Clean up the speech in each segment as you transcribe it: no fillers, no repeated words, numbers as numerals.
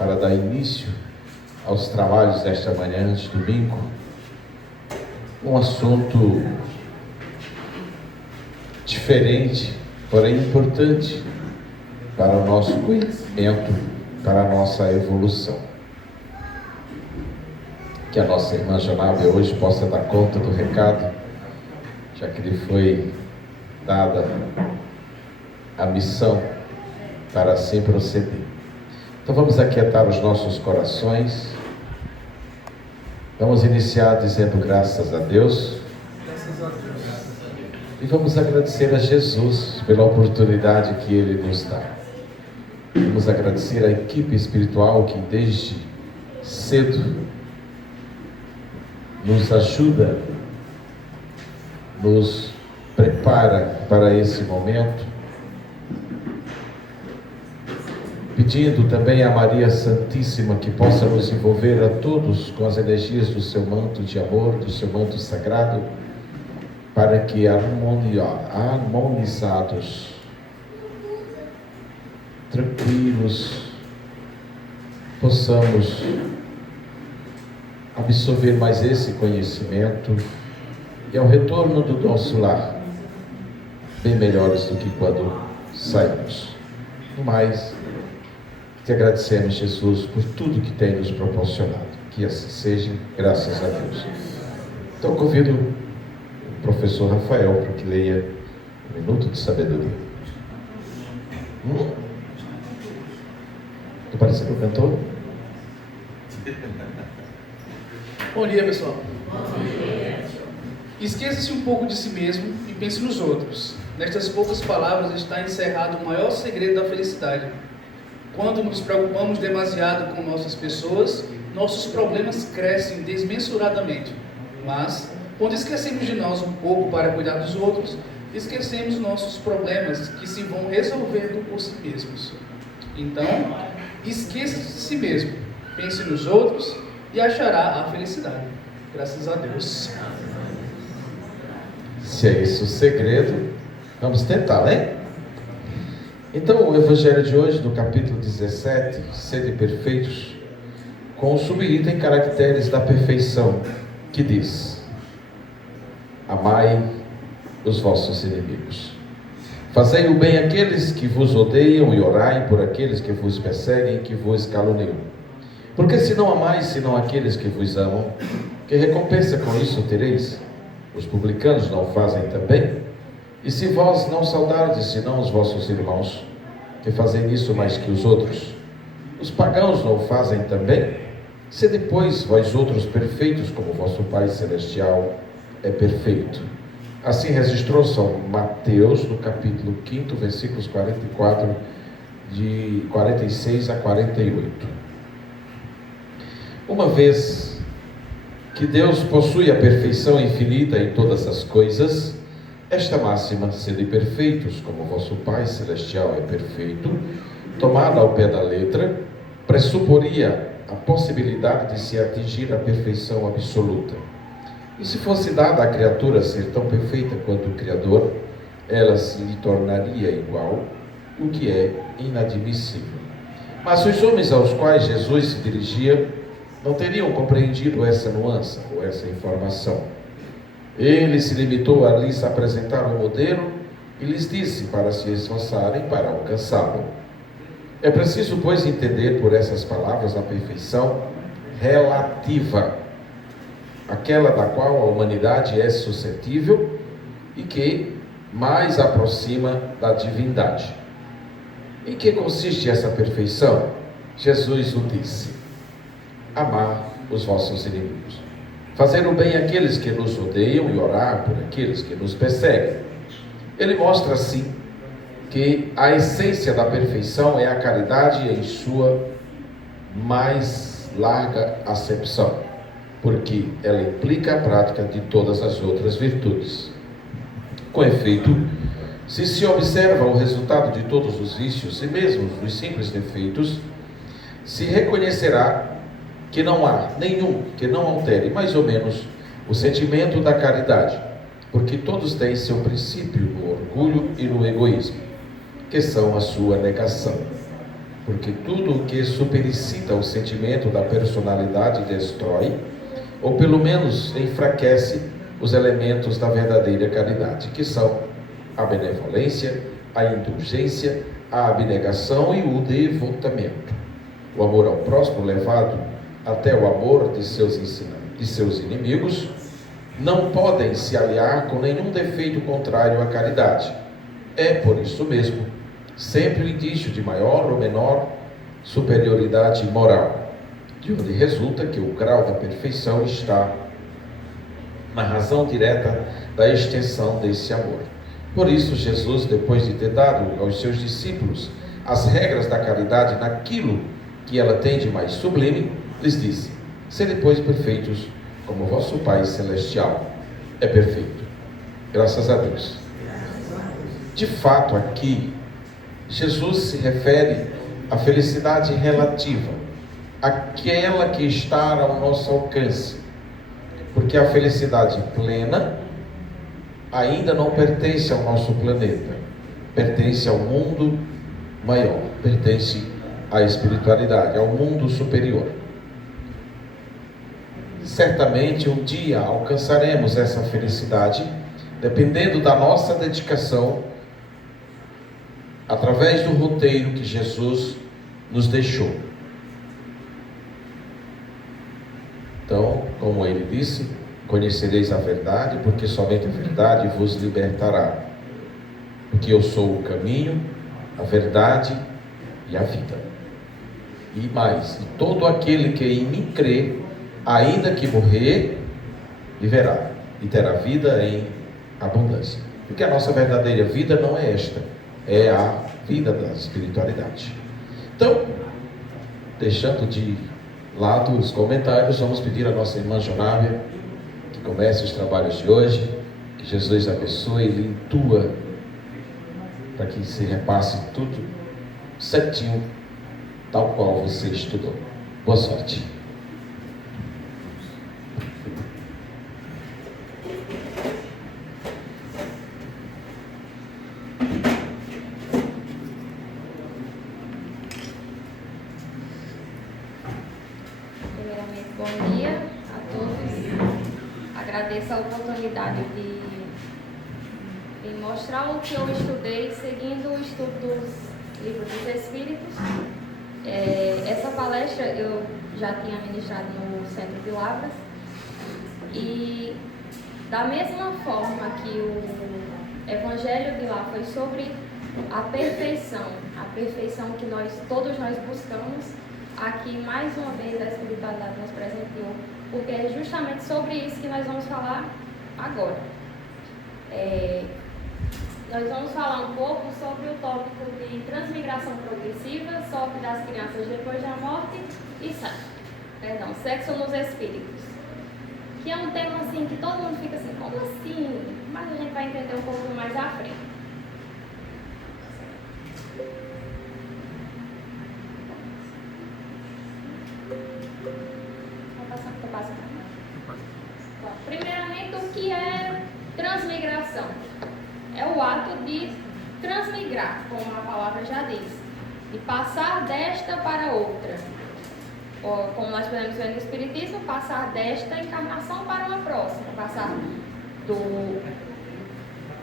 para dar início aos trabalhos desta manhã de domingo, um assunto diferente, porém importante para o nosso conhecimento, para a nossa evolução. Que a nossa irmã Janabia hoje possa dar conta do recado, já que lhe foi dada a missão para assim proceder. Então vamos aquietar os nossos corações. Vamos iniciar dizendo graças a Deus. E vamos agradecer a Jesus pela oportunidade que Ele nos dá. Vamos agradecer à equipe espiritual que desde cedo nos ajuda, nos prepara para esse momento. Pedindo também a Maria Santíssima que possa nos envolver a todos com as energias do seu manto de amor, do seu manto sagrado, para que harmonizados, tranquilos, possamos absorver mais esse conhecimento e ao retorno do nosso lar, bem melhores do que quando saímos. No mais, te agradecemos, Jesus, por tudo que tem nos proporcionado. Que assim seja, graças a Deus. Então convido o professor Rafael para que leia um minuto de sabedoria. Estou parecendo um cantor? Bom dia, pessoal. Esqueça-se um pouco de si mesmo e pense nos outros. Nestas poucas palavras está encerrado o maior segredo da felicidade. Quando nos preocupamos demasiado com nossas pessoas, nossos problemas crescem desmensuradamente. Mas, quando esquecemos de nós um pouco para cuidar dos outros, esquecemos nossos problemas que se vão resolvendo por si mesmos. Então, esqueça-se de si mesmo, pense nos outros e achará a felicidade. Graças a Deus. Se é esse o segredo, vamos tentar, né? Então, o Evangelho de hoje, no capítulo 17, Sede perfeitos, com o subitem caracteres da perfeição, que diz: amai os vossos inimigos. Fazei o bem àqueles que vos odeiam e orai por aqueles que vos perseguem e que vos caluniam. Porque se não amais, senão aqueles que vos amam, que recompensa com isso tereis? Os publicanos não fazem também? E se vós não saudardes, senão os vossos irmãos, que fazem isso mais que os outros? Os pagãos não fazem também? Se depois vós outros perfeitos, como vosso Pai Celestial é perfeito. Assim registrou São Mateus, no capítulo 5, versículos 44, de 46 a 48. Uma vez que Deus possui a perfeição infinita em todas as coisas, esta máxima, sede perfeitos, como vosso Pai Celestial é perfeito, tomada ao pé da letra, pressuporia a possibilidade de se atingir a perfeição absoluta. E se fosse dada à criatura ser tão perfeita quanto o Criador, ela se lhe tornaria igual, o que é inadmissível. Mas os homens aos quais Jesus se dirigia não teriam compreendido essa nuance ou essa informação. Ele se limitou a lhes apresentar um modelo e lhes disse para se esforçarem para alcançá-lo. É preciso, pois, entender por essas palavras a perfeição relativa, aquela da qual a humanidade é suscetível e que mais aproxima da divindade. Em que consiste essa perfeição? Jesus o disse: amar os vossos inimigos, fazer o bem àqueles que nos odeiam e orar por aqueles que nos perseguem. Ele mostra assim que a essência da perfeição é a caridade em sua mais larga acepção, porque ela implica a prática de todas as outras virtudes. Com efeito, se observa o resultado de todos os vícios e mesmo dos simples defeitos, se reconhecerá que não há nenhum que não altere mais ou menos o sentimento da caridade, porque todos têm seu princípio no orgulho e no egoísmo, que são a sua negação. porque tudo o que supericita o sentimento da personalidade destrói, ou pelo menos enfraquece, os elementos da verdadeira caridade, que são a benevolência, a indulgência, a abnegação e o devotamento. O amor ao próximo, levado até o amor de seus inimigos, não podem se aliar com nenhum defeito contrário à caridade. É por isso mesmo sempre o indício de maior ou menor superioridade moral, de onde resulta que o grau da perfeição está na razão direta da extensão desse amor. Por isso, Jesus, depois de ter dado aos seus discípulos as regras da caridade naquilo que ela tem de mais sublime, lhes disse: sede, pois, perfeitos, como vosso Pai Celestial é perfeito. Graças a Deus. De fato, aqui, Jesus se refere à felicidade relativa, aquela que está ao nosso alcance, porque a felicidade plena ainda não pertence ao nosso planeta, pertence ao mundo maior, pertence à espiritualidade, ao mundo superior. Certamente um dia alcançaremos essa felicidade, dependendo da nossa dedicação, através do roteiro que Jesus nos deixou. Então, como ele disse, conhecereis a verdade, porque somente a verdade vos libertará. Porque eu sou o caminho, a verdade e a vida. E mais, e todo aquele que em mim crê, ainda que morrer, viverá e terá vida em abundância. Porque a nossa verdadeira vida não é esta, é a vida da espiritualidade. Então, deixando de lado os comentários, vamos pedir à nossa irmã Jonávia que comece os trabalhos de hoje, que Jesus abençoe e lhe intua para que se repasse tudo certinho, tal qual você estudou. Boa sorte. Bom dia a todos. Agradeço a oportunidade de mostrar o que eu estudei seguindo o estudo dos livros dos Espíritos. Essa palestra eu já tinha ministrado no Centro de Lavras, e da mesma forma que o Evangelho de lá foi sobre a perfeição que todos nós buscamos, aqui mais uma vez a espiritualidade nos presenteou, porque é justamente sobre isso que nós vamos falar agora. Nós vamos falar um pouco sobre o tópico de transmigração progressiva, sorte das crianças depois da morte e sexo nos espíritos. Que é um tema assim que todo mundo fica assim, como assim? Mas a gente vai entender um pouco mais à frente. Primeiramente, o que é transmigração? É o ato de transmigrar, como a palavra já diz, de passar desta para outra. Ou, como nós podemos ver no Espiritismo, passar desta encarnação para uma próxima, passar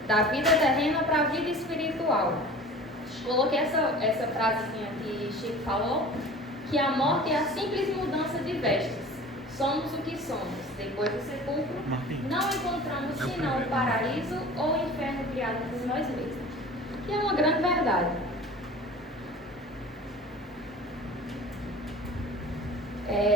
da vida terrena para a vida espiritual. Coloquei essa frasezinha que Chico falou, que a morte é a simples mudança de vestes. Somos o que somos. Depois do sepulcro, não encontramos senão o paraíso ou o inferno criado por nós mesmos. Que é uma grande verdade.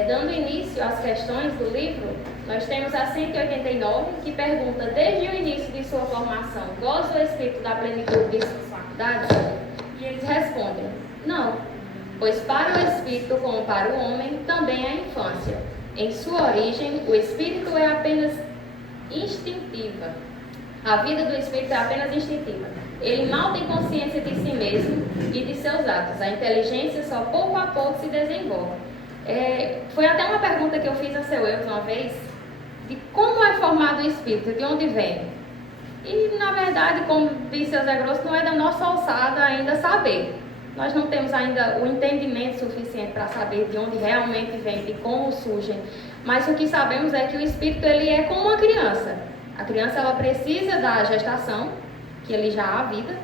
Dando início às questões do livro, nós temos a 189, que pergunta: desde o início de sua formação, goza o espírito da plenitude de suas faculdades? E eles respondem: não, pois para o espírito, como para o homem, também é a infância. Em sua origem, o espírito é apenas instintiva. A vida do espírito é apenas instintiva. Ele mal tem consciência de si mesmo e de seus atos. A inteligência só pouco a pouco se desenvolve. Foi até uma pergunta que eu fiz a seu Eudes uma vez, de como é formado o espírito, de onde vem. E, na verdade, como disse o Zé Grosso, não é da nossa alçada ainda saber. nós não temos ainda o entendimento suficiente para saber de onde realmente vem, de como surgem. Mas o que sabemos é que o espírito ele é como uma criança. A criança ela precisa da gestação, que ali já há vida.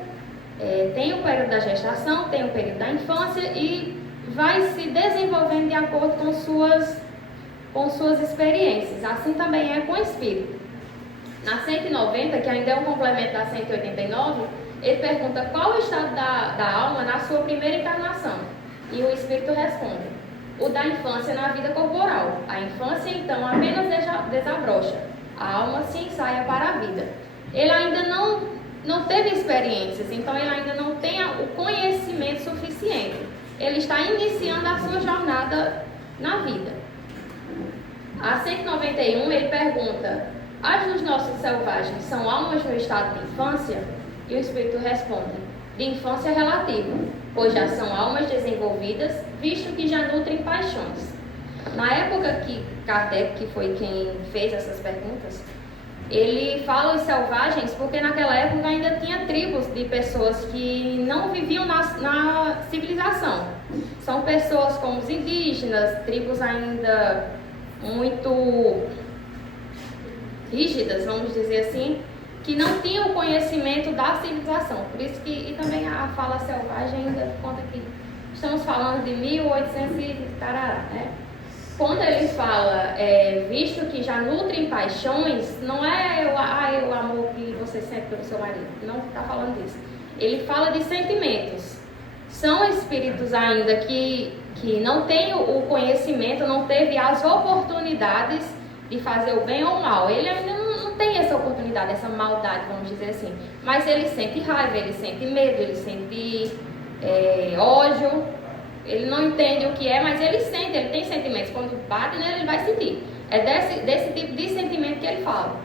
Tem o período da gestação, tem o período da infância e vai se desenvolvendo de acordo com suas experiências. Assim também é com o espírito. Na 190, que ainda é um complemento da 189, ele pergunta qual o estado da alma na sua primeira encarnação. E o espírito responde: o da infância na vida corporal. A infância, então, apenas desabrocha. A alma se ensaia para a vida. Ele ainda não teve experiências, então ele ainda não tem o conhecimento suficiente. Ele está iniciando a sua jornada na vida. A 191, ele pergunta: as dos nossos selvagens são almas no estado de infância? E o espírito responde: de infância relativa, pois já são almas desenvolvidas, visto que já nutrem paixões. Na época que Kardec, que foi quem fez essas perguntas, ele fala os selvagens porque naquela época ainda tinha tribos de pessoas que não viviam na civilização. São pessoas como os indígenas, tribos ainda muito rígidas, vamos dizer assim, que não tinham o conhecimento da civilização. Por isso que, e também a fala selvagem ainda conta que estamos falando de 1800 e tarará, né? Quando ele fala, visto que já nutrem paixões, não é o amor que você sente pelo seu marido, não está falando disso. Ele fala de sentimentos. São espíritos ainda que não têm o conhecimento, não teve as oportunidades de fazer o bem ou o mal. Ele ainda não tem essa oportunidade, essa maldade, vamos dizer assim. Mas ele sente raiva, ele sente medo, ele sente ódio. Ele não entende o que é, mas ele sente, ele tem sentimentos. Quando bate nele, ele vai sentir. É desse tipo de sentimento que ele fala.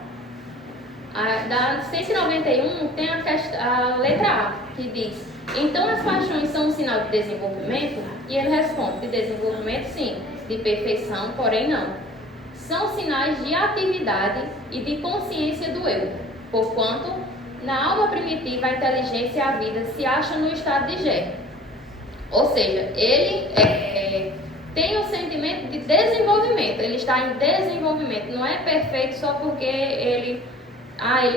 Da 191 tem a letra A, que diz: então as paixões são um sinal de desenvolvimento? E ele responde: de desenvolvimento sim, de perfeição, porém não. São sinais de atividade e de consciência do eu, porquanto na alma primitiva a inteligência e a vida se acham no estado de germe. Ou seja, ele tem um sentimento de desenvolvimento, ele está em desenvolvimento, não é perfeito só porque ele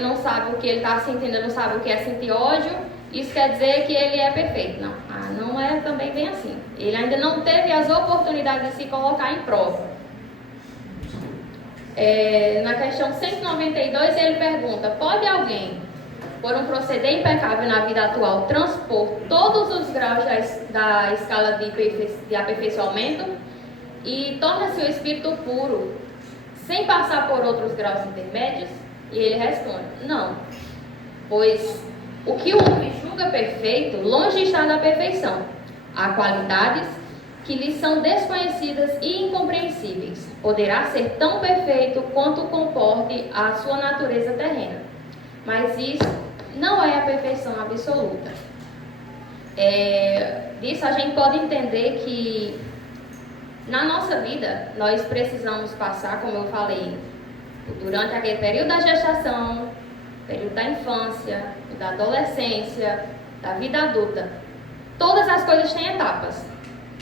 não sabe o que ele está sentindo, ele não sabe o que é sentir ódio, isso quer dizer que ele é perfeito. Não, não é também bem assim. Ele ainda não teve as oportunidades de se colocar em prova. Na questão 192 ele pergunta: pode alguém, por um proceder impecável na vida atual, transpor todos os graus da escala de aperfeiçoamento e torna-se o espírito puro sem passar por outros graus intermédios? E ele responde: não, pois o que o homem julga perfeito, longe está da perfeição. Há qualidades que lhe são desconhecidas e incompreensíveis. Poderá ser tão perfeito quanto comporte a sua natureza terrena, mas isso não é a perfeição absoluta. Disso a gente pode entender que na nossa vida nós precisamos passar, como eu falei, durante aquele período da gestação, período da infância, da adolescência, da vida adulta. Todas as coisas têm etapas.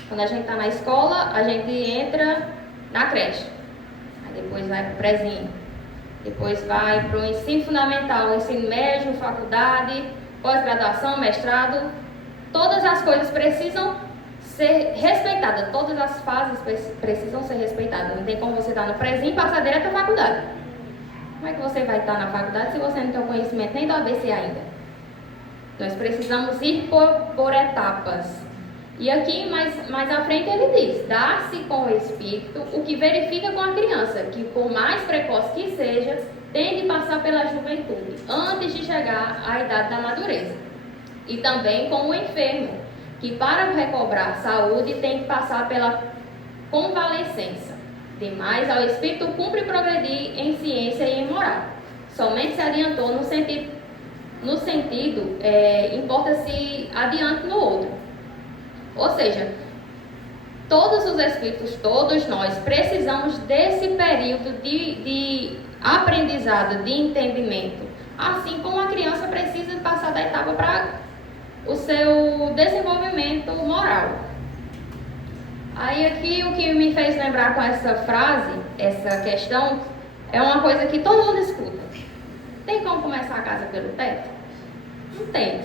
Quando a gente está na escola, a gente entra na creche, aí depois vai para o prezinho, depois vai para o ensino fundamental, ensino médio, faculdade, pós-graduação, mestrado. Todas as coisas precisam ser respeitadas, todas as fases precisam ser respeitadas. Não tem como você estar no prezinho e passar direto à faculdade. Como é que você vai estar na faculdade se você não tem o conhecimento nem do ABC ainda? Nós precisamos ir por etapas. E aqui, mais à frente, ele diz: dá-se com o espírito o que verifica com a criança, que por mais precoce que seja, tem de passar pela juventude, antes de chegar à idade da madureza. E também com o enfermo, que para recobrar saúde tem que passar pela convalescença. Demais ao espírito cumpre progredir em ciência e em moral. Somente se adiantou no sentido importa-se adiante no outro. Ou seja, todos os espíritos, todos nós, precisamos desse período de aprendizado, de entendimento. Assim como a criança precisa passar da etapa para o seu desenvolvimento moral. Aí aqui o que me fez lembrar com essa frase, essa questão, é uma coisa que todo mundo escuta. Tem como começar a casa pelo teto? Não tem.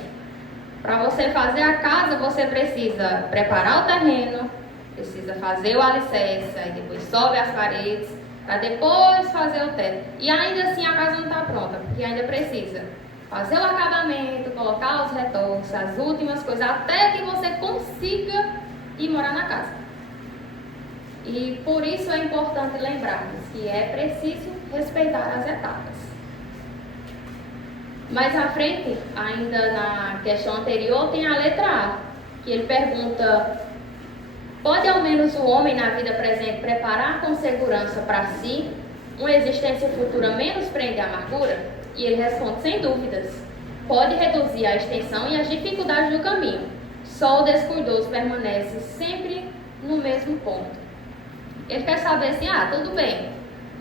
Para você fazer a casa, você precisa preparar o terreno, precisa fazer o alicerce, aí depois sobe as paredes, para depois fazer o teto. E ainda assim a casa não está pronta, porque ainda precisa fazer o acabamento, colocar os retoques, as últimas coisas, até que você consiga ir morar na casa. E por isso é importante lembrarmos que é preciso respeitar as etapas. Mais à frente, ainda na questão anterior, tem a letra A, que ele pergunta: pode ao menos o homem na vida presente preparar com segurança para si uma existência futura menos prende à amargura? E ele responde: sem dúvidas. Pode reduzir a extensão e as dificuldades do caminho. Só o descuidoso permanece sempre no mesmo ponto. Ele quer saber assim: tudo bem,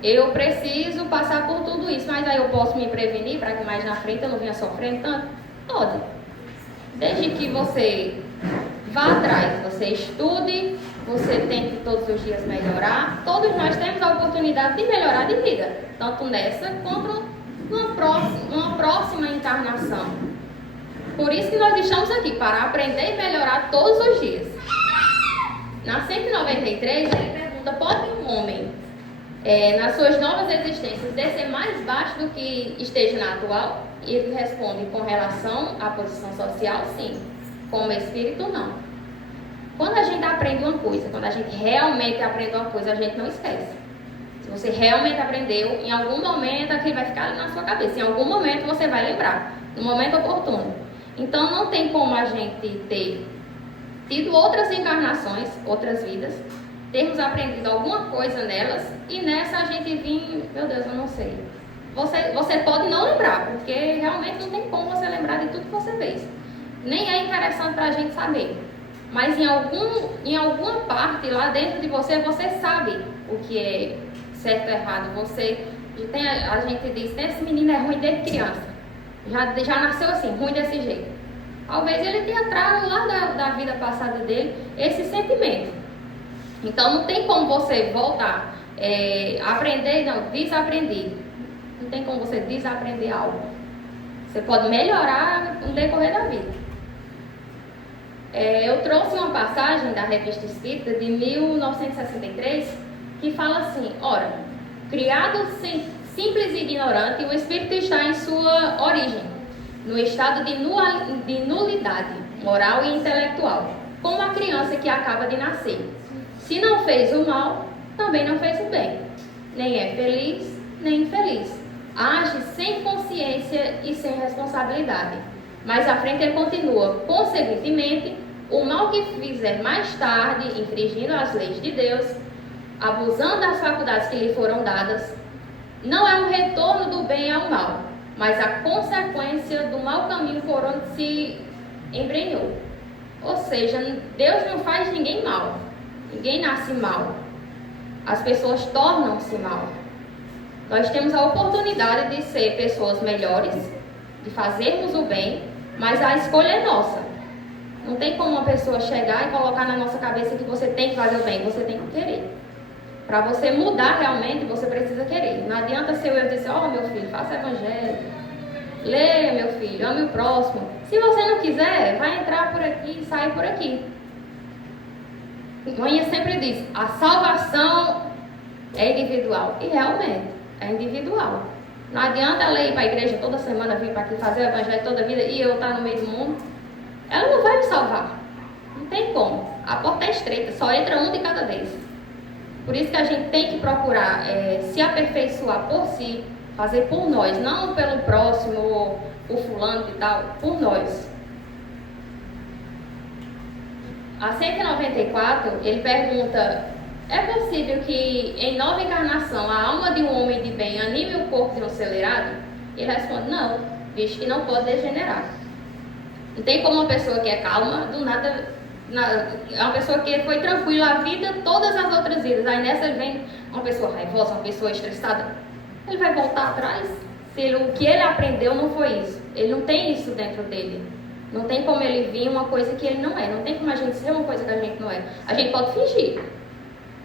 eu preciso passar por tudo isso, mas aí eu posso me prevenir para que mais na frente eu não venha sofrendo tanto? Pode. Desde que você vá atrás, você estude, você tente todos os dias melhorar. Todos nós temos a oportunidade de melhorar de vida, tanto nessa quanto numa próxima encarnação. Por isso que nós estamos aqui, para aprender e melhorar todos os dias. Na 193, ele pergunta: pode um homem, nas suas novas existências, descer mais baixo do que esteja na atual? E ele responde: com relação à posição social, sim. Como espírito, não. Quando a gente aprende uma coisa, quando a gente realmente aprende uma coisa, a gente não esquece. Se você realmente aprendeu, em algum momento aquilo vai ficar na sua cabeça. Em algum momento você vai lembrar, no momento oportuno. Então não tem como a gente ter tido outras encarnações, outras vidas, termos aprendido alguma coisa nelas e nessa a gente vir: meu Deus, eu não sei. Você pode não lembrar, porque realmente não tem como você lembrar de tudo que você fez. Nem é interessante para a gente saber. Mas em alguma parte lá dentro de você, você sabe o que é certo ou errado. A gente diz: esse menino é ruim desde criança. Já nasceu assim, ruim desse jeito. Talvez ele tenha trago lá da vida passada dele esse sentimento. Então não tem como você voltar, aprender, não, desaprender. Não tem como você desaprender algo. Você pode melhorar no decorrer da vida. Eu trouxe uma passagem da Revista Espírita de 1963 que fala assim: ora, criado simples e ignorante, o espírito está em sua origem, no estado de nulidade moral e intelectual, como a criança que acaba de nascer. Se não fez o mal, também não fez o bem. Nem é feliz, nem infeliz. Age sem consciência e sem responsabilidade. Mais à frente ele continua: consequentemente, o mal que fizer mais tarde, infringindo as leis de Deus, abusando das faculdades que lhe foram dadas, não é um retorno do bem ao mal, mas a consequência do mau caminho por onde se embrenhou. Ou seja, Deus não faz ninguém mal. Ninguém nasce mal. As pessoas tornam-se mal. Nós temos a oportunidade de ser pessoas melhores, de fazermos o bem, mas a escolha é nossa. Não tem como uma pessoa chegar e colocar na nossa cabeça que você tem que fazer o bem, você tem que querer. Para você mudar realmente, você precisa querer. Não adianta ser eu dizer: meu filho, faça evangelho, leia, meu filho, ame o próximo. Se você não quiser, vai entrar por aqui e sair por aqui. Mãe sempre diz: a salvação é individual. E realmente, é individual. Não adianta ela ir para a igreja toda semana, vir para aqui fazer o evangelho toda a vida e eu estar no meio do mundo. Ela não vai me salvar. Não tem como. A porta é estreita, só entra um de cada vez. Por isso que a gente tem que procurar se aperfeiçoar por si, fazer por nós, não pelo próximo, por fulano e tal, por nós. A 194, ele pergunta: é possível que em nova encarnação a alma de um homem de bem anime o corpo de um acelerado? Ele responde: não, visto que não pode degenerar. Não tem como uma pessoa que é calma, do nada, é uma pessoa que foi tranquila a vida, todas as outras vidas. Aí nessa ele vem uma pessoa raivosa, uma pessoa estressada. Ele vai voltar atrás? Se o que ele aprendeu não foi isso. Ele não tem isso dentro dele. Não tem como ele vir uma coisa que ele não é. Não tem como a gente ser uma coisa que a gente não é. A gente pode fingir.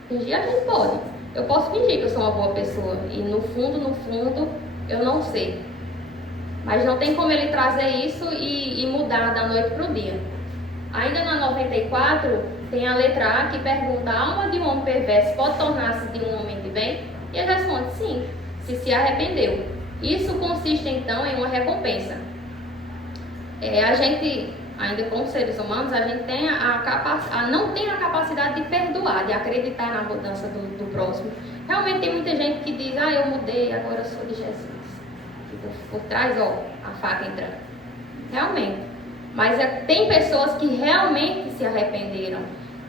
Fingir a gente pode. Eu posso fingir que eu sou uma boa pessoa. E no fundo, eu não sei. Mas não tem como ele trazer isso e mudar da noite para o dia. Ainda na 94, tem a letra A que pergunta: a alma de um homem perverso pode tornar-se de um homem de bem? E ele responde: sim, se arrependeu. Isso consiste então em uma recompensa. A gente, ainda como seres humanos, a gente tem não tem a capacidade de perdoar, de acreditar na mudança do próximo. Realmente tem muita gente que diz: eu mudei, agora eu sou de Jesus. Por trás, a faca entrando. Realmente. Mas tem pessoas que realmente se arrependeram.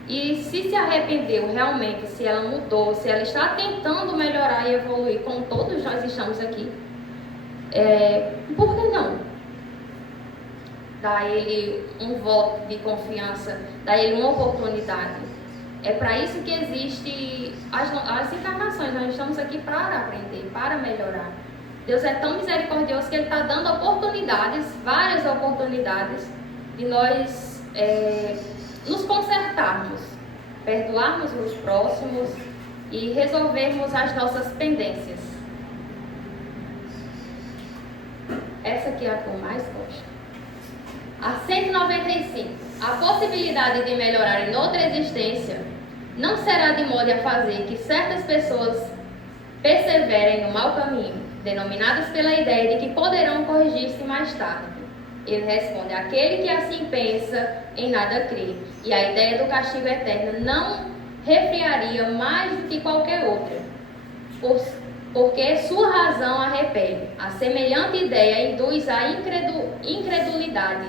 E se arrependeu realmente, se ela mudou, se ela está tentando melhorar e evoluir, como todos nós estamos aqui, por que não? Dá ele um voto de confiança, dá ele uma oportunidade. É para isso que existem as encarnações. Nós estamos aqui para aprender, para melhorar. Deus é tão misericordioso que Ele está dando oportunidades, várias oportunidades, de nós nos consertarmos, perdoarmos os próximos e resolvermos as nossas pendências. Essa aqui é a que eu mais gosto. A 195. A possibilidade de melhorar em outra existência não será de modo a fazer que certas pessoas perseverem no mau caminho, denominadas pela ideia de que poderão corrigir-se mais tarde. Ele responde: aquele que assim pensa, em nada crê, e a ideia do castigo eterno não refriaria mais do que qualquer outra, porque sua razão a repele. A semelhante ideia induz a incredulidade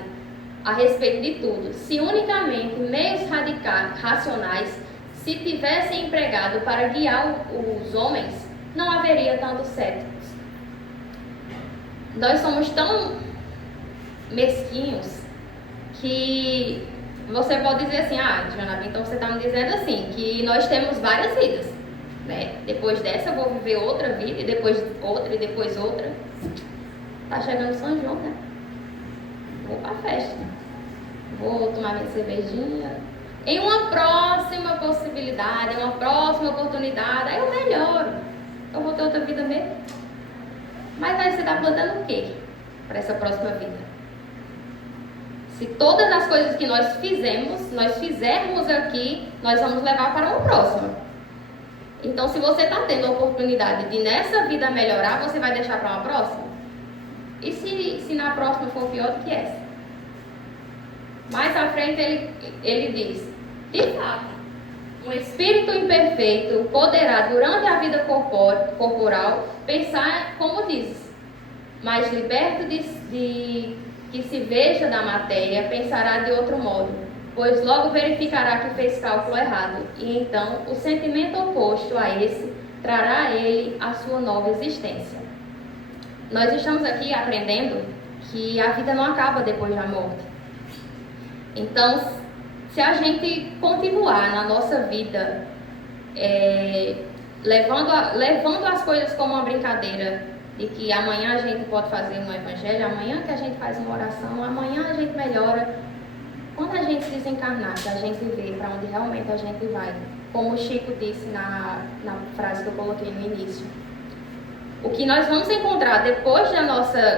a respeito de tudo. Se unicamente meios racionais se tivessem empregado para guiar os homens, não haveria tantos céticos. Nós somos tão mesquinhos que você pode dizer assim: Jonathan, então você está me dizendo assim, que nós temos várias vidas, né? Depois dessa eu vou viver outra vida, e depois outra, e depois outra. Tá chegando São João, né? Vou pra festa, vou tomar minha cervejinha. Em uma próxima possibilidade, em uma próxima oportunidade, aí eu melhoro. Eu vou ter outra vida mesmo. Mas aí você está plantando o quê para essa próxima vida? Se todas as coisas que nós fizermos aqui, nós vamos levar para uma próxima. Então, se você está tendo a oportunidade de nessa vida melhorar, você vai deixar para uma próxima? E se na próxima for pior do que essa? Mais à frente ele diz: de fato, um espírito imperfeito poderá, durante a vida corporal, pensar como diz, mas liberto de que se veja da matéria, pensará de outro modo, pois logo verificará que fez cálculo errado, e então o sentimento oposto a esse trará a ele a sua nova existência. Nós estamos aqui aprendendo que a vida não acaba depois da morte. Então, se a gente continuar na nossa vida levando as coisas como uma brincadeira, de que amanhã a gente pode fazer um evangelho, amanhã que a gente faz uma oração, amanhã a gente melhora, quando a gente desencarnar, que a gente vê para onde realmente a gente vai, como o Chico disse na frase que eu coloquei no início. O que nós vamos encontrar depois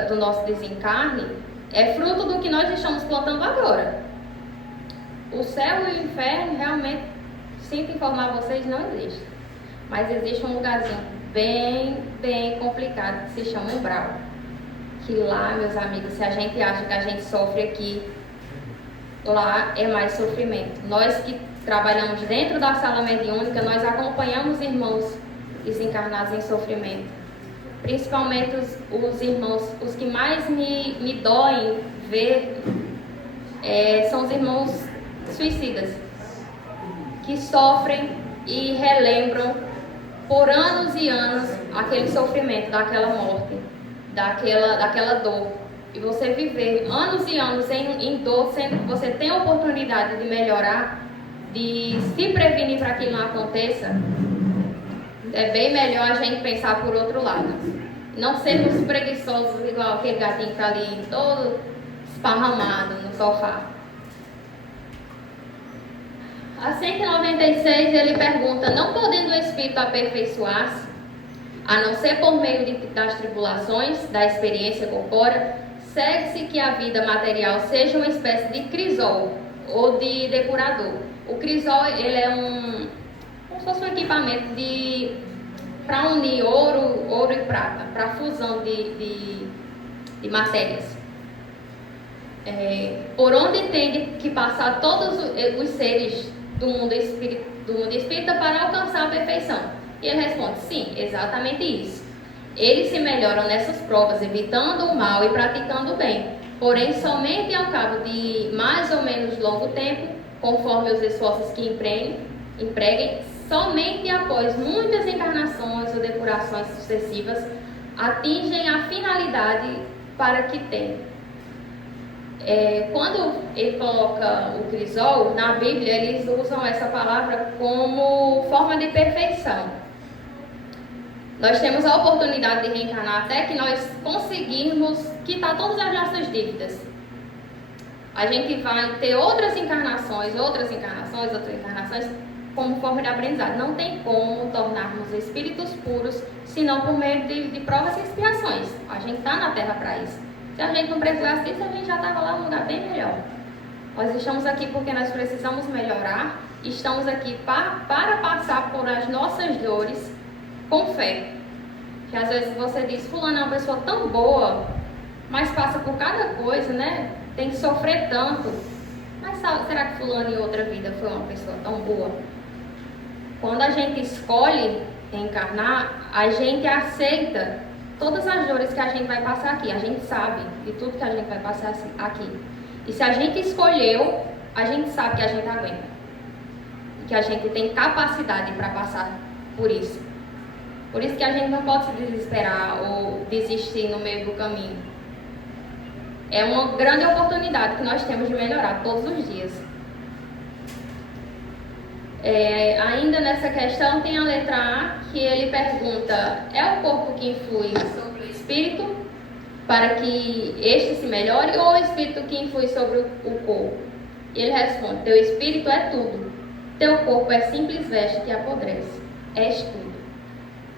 do nosso desencarne é fruto do que nós estamos plantando agora. O céu e o inferno, realmente, sinto informar vocês, não existe. Mas existe um lugarzinho bem complicado que se chama umbral. Que lá, meus amigos, se a gente acha que a gente sofre aqui, lá é mais sofrimento. Nós que trabalhamos dentro da sala mediúnica, nós acompanhamos irmãos desencarnados em sofrimento. Principalmente os irmãos, os que mais me doem ver são os irmãos suicidas, que sofrem e relembram por anos e anos aquele sofrimento, daquela morte, daquela dor. E você viver anos e anos em dor, sendo que você tem a oportunidade de melhorar, de se prevenir para que não aconteça, é bem melhor a gente pensar por outro lado. Não sermos preguiçosos igual aquele gatinho que está ali todo esparramado no sofá. A 196 ele pergunta: não podendo o espírito aperfeiçoar-se, a não ser por meio das tribulações, da experiência corpórea, segue-se que a vida material seja uma espécie de crisol ou de depurador. O crisol ele é como se fosse um equipamento para unir ouro e prata, para fusão de matérias. Por onde tem que passar todos os seres do mundo espírita para alcançar a perfeição? E ele responde: sim, exatamente isso. Eles se melhoram nessas provas, evitando o mal e praticando o bem. Porém, somente ao cabo de mais ou menos longo tempo, conforme os esforços que empreguem, somente após muitas encarnações ou depurações sucessivas, atingem a finalidade para que têm. Quando ele coloca o crisol, na Bíblia eles usam essa palavra como forma de perfeição. Nós temos a oportunidade de reencarnar até que nós conseguirmos quitar todas as nossas dívidas. A gente vai ter outras encarnações como forma de aprendizado. Não tem como tornarmos espíritos puros senão por meio de provas e expiações. A gente está na Terra para isso. Se a gente não precisasse disso, a gente já estava lá num lugar bem melhor. Nós estamos aqui porque nós precisamos melhorar. Estamos aqui para passar por as nossas dores com fé. Que às vezes você diz: fulano é uma pessoa tão boa, mas passa por cada coisa, né? Tem que sofrer tanto. Mas será que fulano em outra vida foi uma pessoa tão boa? Quando a gente escolhe reencarnar, a gente aceita todas as dores que a gente vai passar aqui. A gente sabe de tudo que a gente vai passar aqui. E se a gente escolheu, a gente sabe que a gente aguenta. E que a gente tem capacidade para passar por isso. Por isso que a gente não pode se desesperar ou desistir no meio do caminho. É uma grande oportunidade que nós temos de melhorar todos os dias. Ainda nessa questão tem a letra A, que ele pergunta: é o corpo que influi sobre o espírito para que este se melhore, ou o espírito que influi sobre o corpo? E ele responde: teu espírito é tudo, teu corpo é simples veste que apodrece, és tudo.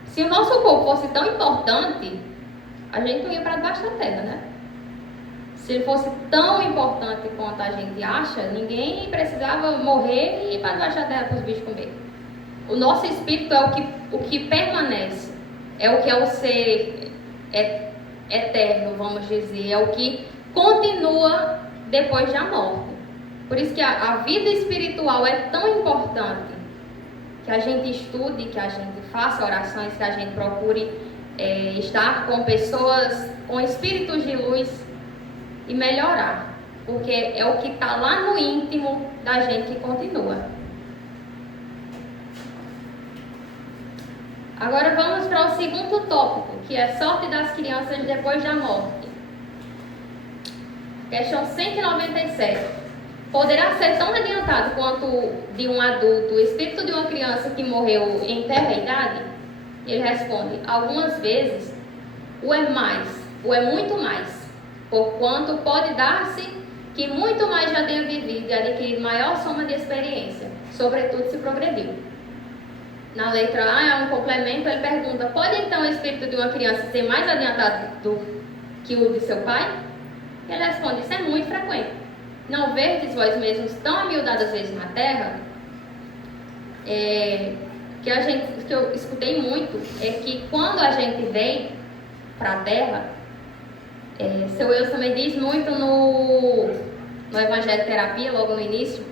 Se o nosso corpo fosse tão importante, a gente não ia para debaixo da terra, né? Se ele fosse tão importante quanto a gente acha, ninguém precisava morrer e ir para debaixo da terra para os bichos comer. O nosso espírito é o que permanece, é o que é o ser eterno, vamos dizer, é o que continua depois da morte. Por isso que a vida espiritual é tão importante, que a gente estude, que a gente faça orações, que a gente procure estar com pessoas, com espíritos de luz, e melhorar, porque é o que está lá no íntimo da gente que continua. Agora vamos para o segundo tópico, que é sorte das crianças depois da morte. Questão 197. Poderá ser tão adiantado quanto de um adulto o espírito de uma criança que morreu em tenra idade? Ele responde: algumas vezes o é muito mais, porquanto pode dar-se que muito mais já tenha vivido e adquirido maior soma de experiência, sobretudo se progrediu. Na letra A é um complemento, ele pergunta: pode então o espírito de uma criança ser mais adiantado que o de seu pai? Ele responde: isso é muito frequente. Não verdes vós mesmos tão amiudadas vezes na terra? Que eu escutei muito é que quando a gente vem para a terra, seu Wilson também diz muito no Evangelho Terapia, logo no início,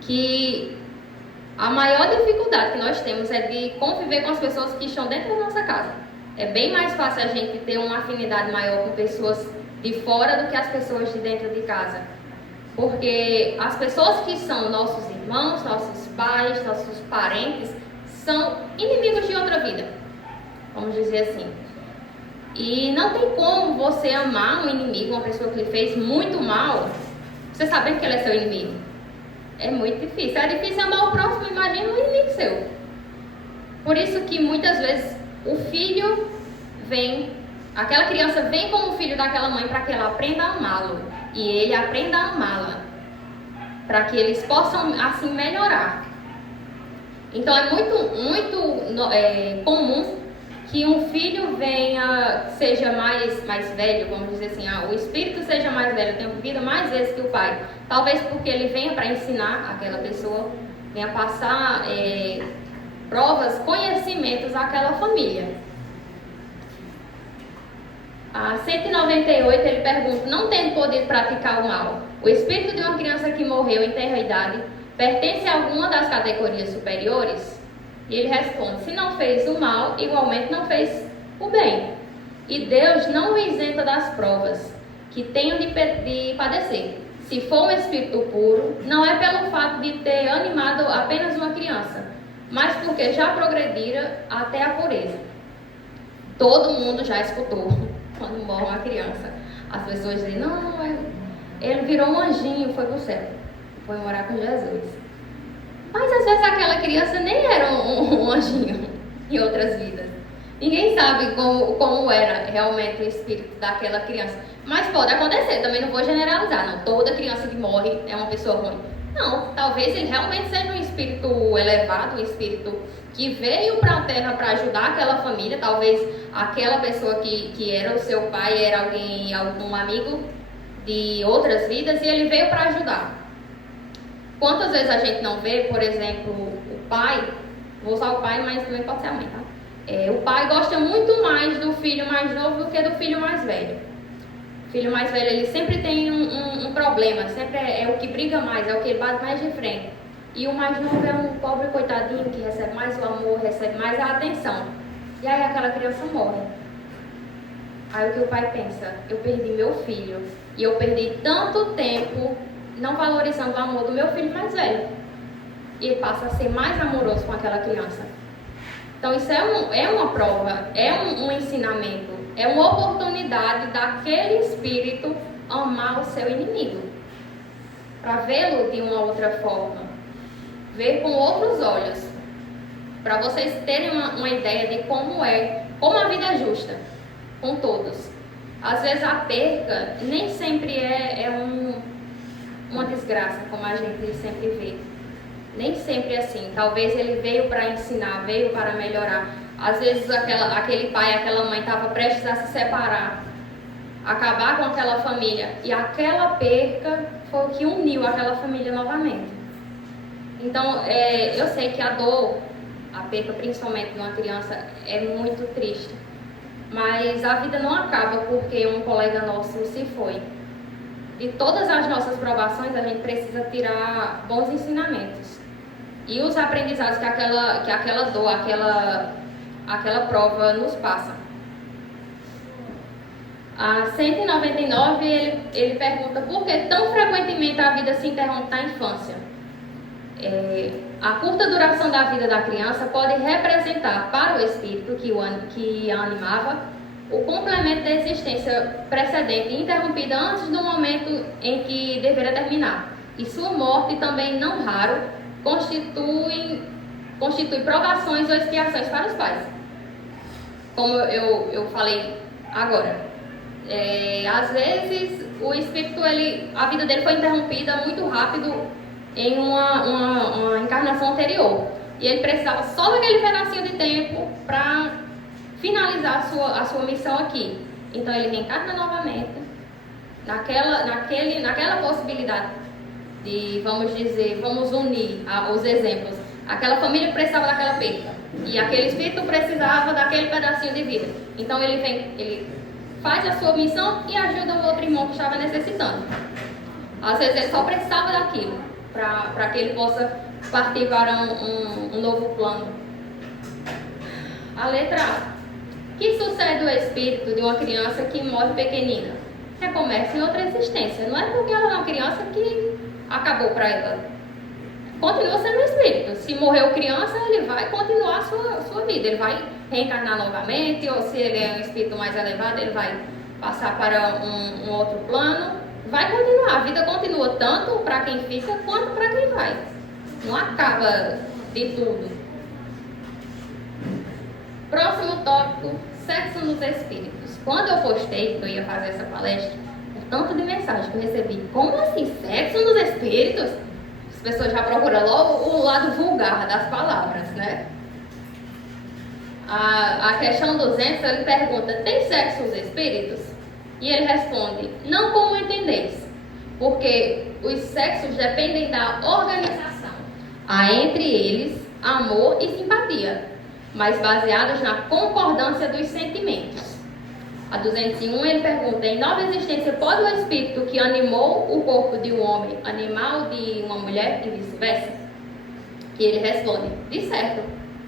que a maior dificuldade que nós temos é de conviver com as pessoas que estão dentro da nossa casa. É bem mais fácil a gente ter uma afinidade maior com pessoas de fora do que as pessoas de dentro de casa. Porque as pessoas que são nossos irmãos, nossos pais, nossos parentes, são inimigos de outra vida, vamos dizer assim. E não tem como você amar um inimigo, uma pessoa que lhe fez muito mal, você sabendo que ele é seu inimigo. É muito difícil. É difícil amar o próximo, imagina um inimigo seu. Por isso que muitas vezes o filho vem, aquela criança vem como filho daquela mãe para que ela aprenda a amá-lo. e ele aprenda a amá-la, para que eles possam assim melhorar. Então é muito comum que um filho seja mais velho, vamos dizer assim, o espírito seja mais velho, tenha vivido mais vezes que o pai. Talvez porque ele venha para ensinar aquela pessoa, venha passar provas, conhecimentos àquela família. A 198 ele pergunta: não tendo poder praticar o mal, o espírito de uma criança que morreu em tenra idade pertence a alguma das categorias superiores? E ele responde: se não fez o mal, igualmente não fez o bem. E Deus não o isenta das provas que tenham de padecer. Se for um espírito puro, não é pelo fato de ter animado apenas uma criança, mas porque já progredira até a pureza. Todo mundo já escutou, quando morre uma criança, as pessoas dizem: não, ele virou um anjinho, foi para o céu, foi morar com Jesus. Mas às vezes aquela criança nem era um anjinho em outras vidas. Ninguém sabe como era realmente o espírito daquela criança. Mas pode acontecer, também não vou generalizar, não. Toda criança que morre é uma pessoa ruim. Não, talvez ele realmente seja um espírito elevado, um espírito que veio para a Terra para ajudar aquela família. Talvez aquela pessoa que era o seu pai era algum amigo de outras vidas e ele veio para ajudar. Quantas vezes a gente não vê, por exemplo, o pai, vou usar o pai, mas também pode ser a mãe, tá? O pai gosta muito mais do filho mais novo do que do filho mais velho. O filho mais velho, ele sempre tem um problema, sempre é o que briga mais, é o que bate mais de frente. E o mais novo é um pobre coitadinho que recebe mais o amor, recebe mais a atenção. E aí aquela criança morre. Aí o que o pai pensa? Eu perdi meu filho e eu perdi tanto tempo não valorizando o amor do meu filho mais velho. E ele passa a ser mais amoroso com aquela criança. Então isso é uma prova, é um ensinamento, é uma oportunidade daquele espírito amar o seu inimigo. Para vê-lo de uma outra forma, ver com outros olhos. Para vocês terem uma ideia de como a vida é justa com todos. Às vezes a perca nem sempre é uma desgraça, como a gente sempre vê. Nem sempre é assim. Talvez ele veio para ensinar, veio para melhorar. Às vezes aquele pai, aquela mãe estava prestes a se separar, acabar com aquela família. E aquela perca foi o que uniu aquela família novamente. Então, eu sei que a dor, a perca principalmente de uma criança, é muito triste. Mas a vida não acaba porque um colega nosso se foi. De todas as nossas provações, a gente precisa tirar bons ensinamentos. E os aprendizados que aquela dor, aquela prova nos passa. A 199, ele pergunta: por que tão frequentemente a vida se interrompe na infância? A curta duração da vida da criança pode representar para o espírito que a animava o complemento da existência precedente, interrompida antes do momento em que deveria terminar. E sua morte, também não raro, constitui provações ou expiações para os pais. Como eu falei agora, às vezes o espírito, a vida dele foi interrompida muito rápido em uma encarnação anterior. E ele precisava só daquele pedacinho de tempo para finalizar a sua missão aqui. Então ele reencarna novamente naquela possibilidade de, vamos unir os exemplos. Aquela família precisava daquela perca e aquele espírito precisava daquele pedacinho de vida. Então ele faz a sua missão e ajuda o outro irmão que estava necessitando. Às vezes ele só precisava daquilo para que ele possa partir para um novo plano. A letra A. Que sucede ao espírito de uma criança que morre pequenina? Recomeça em outra existência. Não é porque ela é uma criança que acabou para ela. Continua sendo um espírito. Se morreu criança, ele vai continuar a sua vida. Ele vai reencarnar novamente, ou se ele é um espírito mais elevado, ele vai passar para um outro plano. Vai continuar. A vida continua tanto para quem fica quanto para quem vai. Não acaba de tudo. Próximo tópico: sexo nos espíritos. Quando eu postei que eu ia fazer essa palestra, tanto de mensagem que eu recebi. Como assim? Sexo nos espíritos? As pessoas já procuram logo o lado vulgar das palavras, né? A questão 200, ele pergunta: tem sexo nos espíritos? E ele responde: não como entendeis, porque os sexos dependem da organização. Há entre eles amor e simpatia, mas baseados na concordância dos sentimentos. A 201, ele pergunta: em nova existência pode o espírito que animou o corpo de um homem animal de uma mulher e vice-versa? E ele responde: de certo,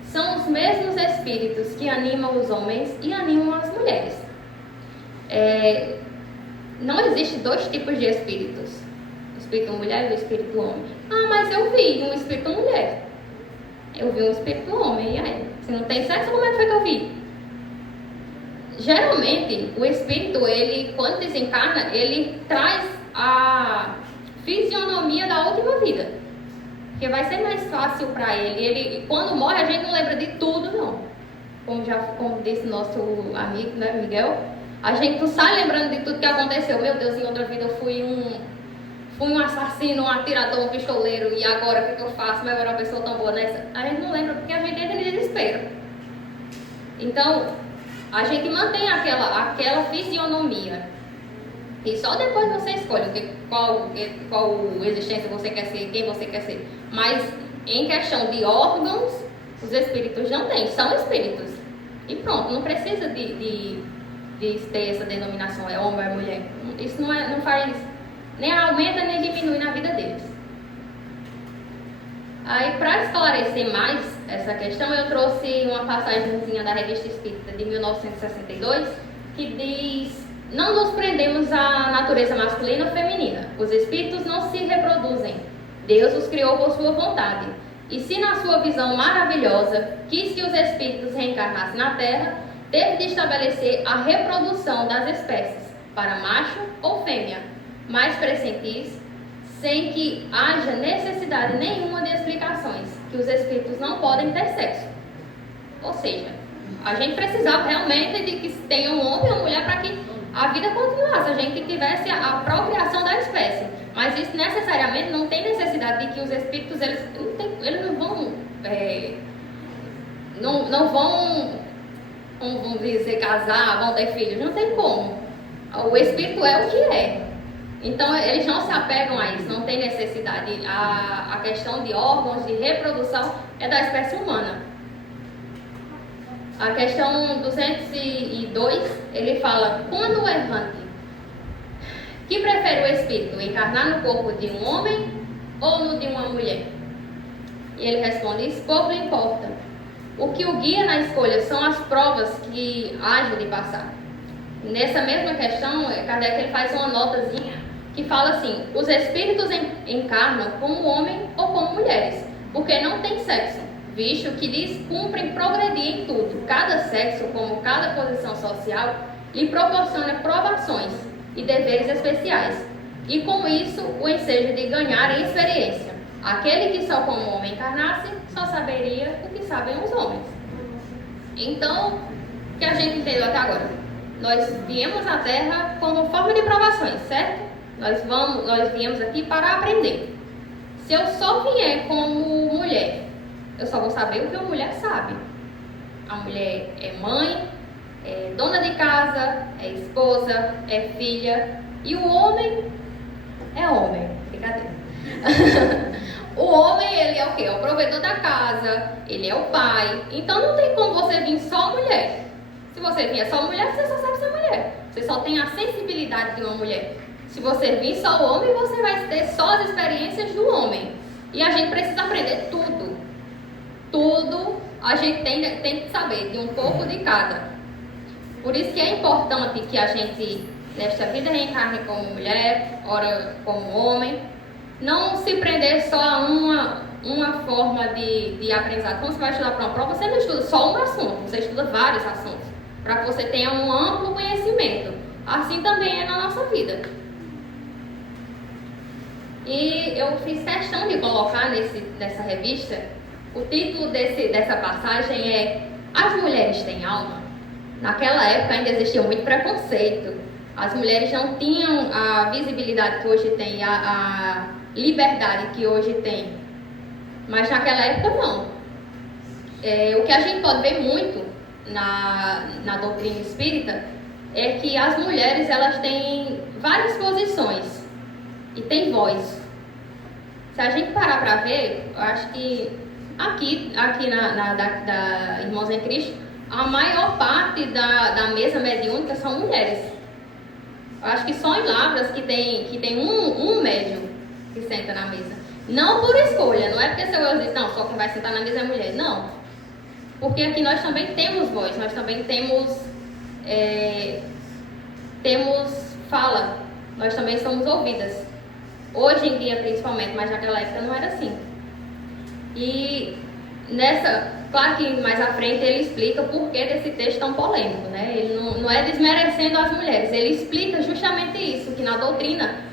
são os mesmos espíritos que animam os homens e animam as mulheres. Não existe dois tipos de espíritos, o espírito mulher e o espírito homem. Ah, mas eu vi um espírito mulher, eu vi um espírito homem, e aí? Se não tem sexo, como é que foi que eu vi? Geralmente, o espírito, ele, quando desencarna, ele traz a fisionomia da última vida. Porque vai ser mais fácil para ele. Quando morre, a gente não lembra de tudo, não. Como disse nosso amigo, né, Miguel, a gente não sai lembrando de tudo que aconteceu. Meu Deus, em outra vida eu fui um assassino, um atirador, um pistoleiro, e agora o que eu faço? Mas eu era uma pessoa tão boa nessa. A gente não lembra porque a gente entra em desespero. Então, a gente mantém aquela fisionomia. E só depois você escolhe qual existência você quer ser, quem você quer ser. Mas em questão de órgãos, os espíritos não têm, são espíritos. E pronto, não precisa de ter essa denominação, é homem ou é mulher. Isso não faz, nem aumenta nem diminui na vida deles. Aí, para esclarecer mais essa questão, eu trouxe uma passagemzinha da Revista Espírita de 1962, que diz: não nos prendemos à natureza masculina ou feminina. Os espíritos não se reproduzem. Deus os criou por sua vontade. E se na sua visão maravilhosa quis que os espíritos reencarnassem na Terra, teve de estabelecer a reprodução das espécies, para macho ou fêmea, mais pressentis, sem que haja necessidade nenhuma de explicações, que os espíritos não podem ter sexo. Ou seja, a gente precisava realmente de que tenha um homem ou uma mulher para que a vida continuasse, a gente tivesse a procriação da espécie. Mas isso necessariamente não tem necessidade de que os espíritos, eles não vão, não vão, vamos dizer, casar, vão ter filhos, não tem como. O espírito é o que é. Então, eles não se apegam a isso, não tem necessidade. A questão de órgãos, de reprodução, é da espécie humana. A questão 202, ele fala: quando o errante, que prefere o espírito, encarnar no corpo de um homem ou no de uma mulher? E ele responde: isso pouco importa. O que o guia na escolha são as provas que haja de passar. Nessa mesma questão, Kardec ele faz uma notazinha que fala assim: os espíritos encarnam como homem ou como mulheres, porque não tem sexo, visto que lhes cumprem progredir em tudo. Cada sexo, como cada posição social, lhe proporciona provações e deveres especiais, e com isso o ensejo de ganhar experiência. Aquele que só como homem encarnasse, só saberia o que sabem os homens. Então, o que a gente entendeu até agora? Nós viemos à Terra como forma de provações, certo? Nós viemos aqui para aprender. Se eu só vier como mulher, eu só vou saber o que a mulher sabe. A mulher é mãe, é dona de casa, é esposa, é filha. E o homem é homem. Brincadeira. O homem, ele é o quê? É o provedor da casa, ele é o pai. Então não tem como você vir só mulher. Se você vier só mulher, você só sabe ser mulher. Você só tem a sensibilidade de uma mulher. Se você vir só homem, você vai ter só as experiências do homem. E a gente precisa aprender tudo. Tudo a gente tem que saber, de um pouco de cada. Por isso que é importante que a gente, nesta vida, reencarne como mulher, ora como homem. Não se prender só a uma forma de aprendizado. Quando você vai estudar para uma prova, você não estuda só um assunto, você estuda vários assuntos, para que você tenha um amplo conhecimento. Assim também é na nossa vida. E eu fiz questão de colocar nessa revista, o título dessa passagem é: as mulheres têm alma? Naquela época ainda existia muito preconceito. As mulheres não tinham a visibilidade que hoje tem, a liberdade que hoje tem. Mas naquela época não. O que a gente pode ver muito na doutrina espírita é que as mulheres, elas têm várias posições e têm voz. Se a gente parar para ver, eu acho que aqui da Irmãos em Cristo, a maior parte da mesa mediúnica são mulheres. Eu acho que só em Lavras que tem um médium que senta na mesa. Não por escolha, não é porque seu eu diz, não, só quem vai sentar na mesa é mulher. Não. Porque aqui nós também temos voz, nós também temos fala, nós também somos ouvidas. Hoje em dia, principalmente, mas naquela época não era assim. E claro que mais à frente ele explica o porquê desse texto tão polêmico, né? Ele não é desmerecendo as mulheres, ele explica justamente isso, que na doutrina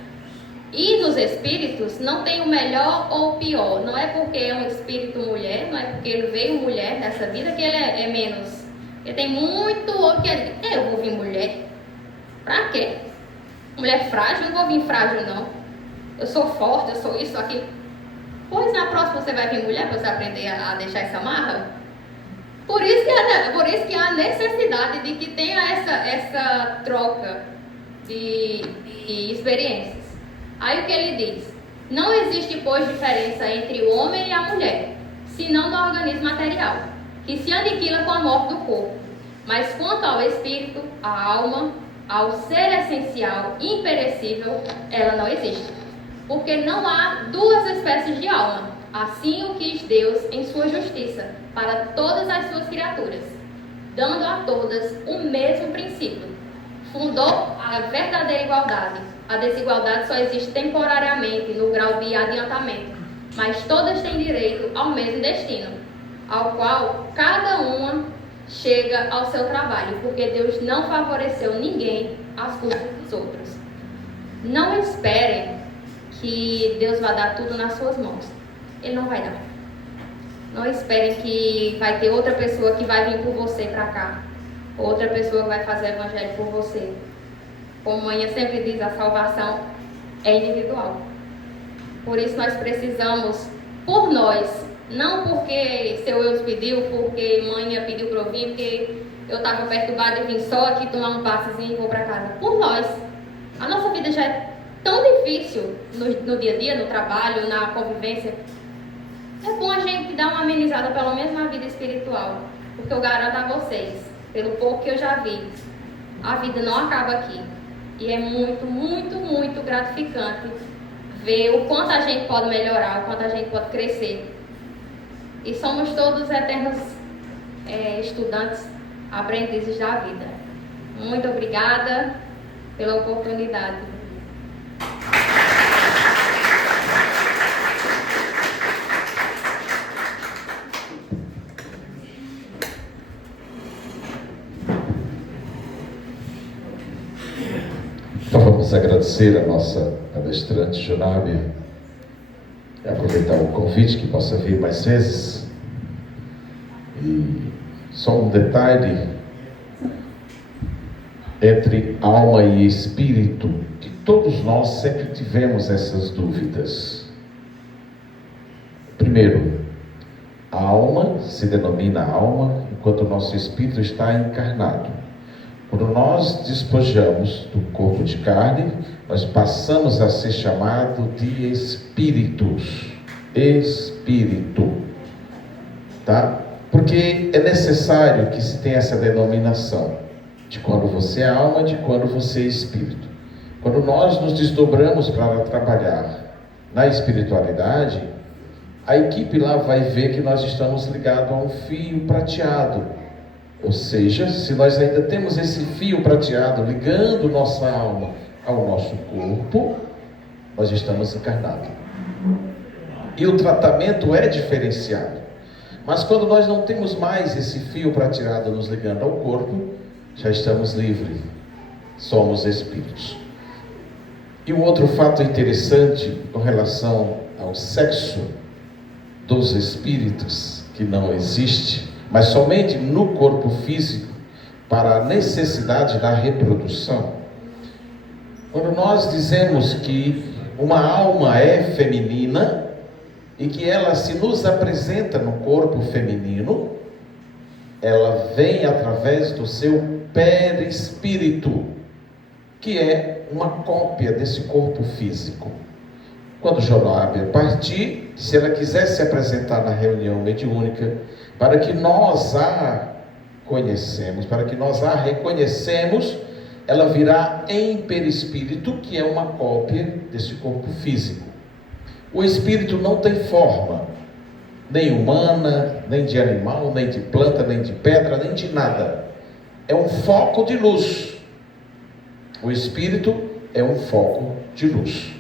e nos espíritos não tem o melhor ou o pior. Não é porque é um espírito mulher, não é porque ele veio mulher nessa vida que ele é menos. Porque tem muito outro que diz, eu vou vir mulher. Pra quê? Mulher frágil, não vou vir frágil não. Eu sou forte, eu sou isso, aquilo. Pois na próxima você vai vir mulher para você aprender a deixar essa marra. Por isso que há necessidade de que tenha essa troca de experiências. Aí o que ele diz? Não existe, pois, diferença entre o homem e a mulher, senão no organismo material, que se aniquila com a morte do corpo. Mas quanto ao espírito, à alma, ao ser essencial, imperecível, ela não existe. Porque não há duas espécies de alma. Assim o quis Deus em sua justiça, para todas as suas criaturas, dando a todas o mesmo princípio. Fundou a verdadeira igualdade. A desigualdade só existe temporariamente, no grau de adiantamento, mas todas têm direito ao mesmo destino, ao qual cada uma chega ao seu trabalho, porque Deus não favoreceu ninguém às custas dos outros. Não esperem que Deus vai dar tudo nas suas mãos. Ele não vai dar. Não esperem que vai ter outra pessoa que vai vir por você para cá, outra pessoa que vai fazer o evangelho por você. Como a mãe sempre diz, a salvação é individual. Por isso nós precisamos, por nós, não porque seu Deus pediu, porque mãe pediu para eu vir, porque eu estava perturbada e vim só aqui tomar um passezinho e vou para casa. Por nós. A nossa vida já é tão difícil no dia a dia, no trabalho, na convivência. É bom a gente dar uma amenizada pelo menos na vida espiritual. Porque eu garanto a vocês, pelo pouco que eu já vi, a vida não acaba aqui. E é muito, muito, muito gratificante ver o quanto a gente pode melhorar, o quanto a gente pode crescer. E somos todos eternos estudantes, aprendizes da vida. Muito obrigada pela oportunidade. Então vamos agradecer a nossa palestrante Jonábia e aproveitar o convite que possa vir mais vezes. E só um detalhe entre alma e espírito, que todos nós sempre tivemos essas dúvidas. Primeiro, a alma se denomina alma enquanto o nosso espírito está encarnado. Quando nós despojamos do corpo de carne, nós passamos a ser chamado de espíritos. Espírito. Tá? Porque é necessário que se tenha essa denominação de quando você é alma, de quando você é espírito. Quando nós nos desdobramos para trabalhar na espiritualidade, a equipe lá vai ver que nós estamos ligados a um fio prateado. Ou seja, se nós ainda temos esse fio prateado ligando nossa alma ao nosso corpo, nós estamos encarnados. E o tratamento é diferenciado. Mas quando nós não temos mais esse fio prateado nos ligando ao corpo, já estamos livres. Somos espíritos. E um outro fato interessante com relação ao sexo dos espíritos, que não existe, mas somente no corpo físico, para a necessidade da reprodução. Quando nós dizemos que uma alma é feminina e que ela se nos apresenta no corpo feminino, ela vem através do seu perispírito, que é uma cópia desse corpo físico. Quando Joabe partir, se ela quiser se apresentar na reunião mediúnica, para que nós a conhecemos, para que nós a reconhecemos, ela virá em perispírito, que é uma cópia desse corpo físico. O espírito não tem forma, nem humana, nem de animal, nem de planta, nem de pedra, nem de nada. É um foco de luz. O espírito é um foco de luz.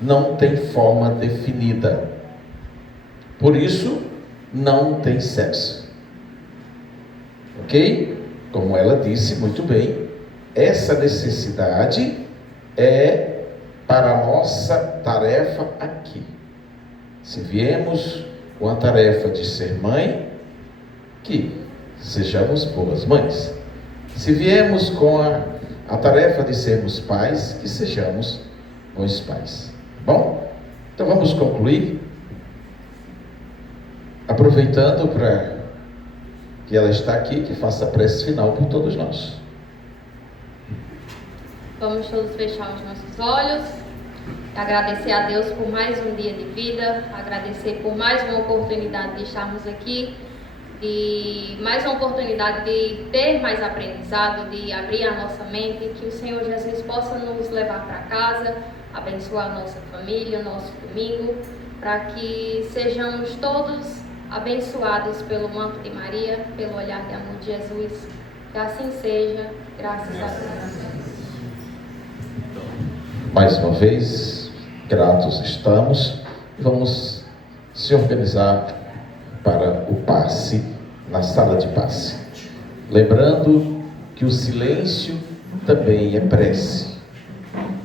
Não tem forma definida. Por isso, não tem sexo. Ok? Como ela disse muito bem, essa necessidade é para a nossa tarefa aqui. Se viemos com a tarefa de ser mãe, que sejamos boas mães. Se viemos com a tarefa de sermos pais, que sejamos bons pais. Bom, então vamos concluir, aproveitando para que ela está aqui, que faça a prece final por todos nós. Vamos todos fechar os nossos olhos, agradecer a Deus por mais um dia de vida, agradecer por mais uma oportunidade de estarmos aqui, e mais uma oportunidade de ter mais aprendizado, de abrir a nossa mente, que o Senhor Jesus possa nos levar para casa, abençoar a nossa família, nosso domingo, para que sejamos todos abençoados pelo manto de Maria, pelo olhar de amor de Jesus. Que assim seja, graças a Deus. Mais uma vez, gratos estamos e vamos se organizar para o passe, na sala de passe. Lembrando que o silêncio também é prece.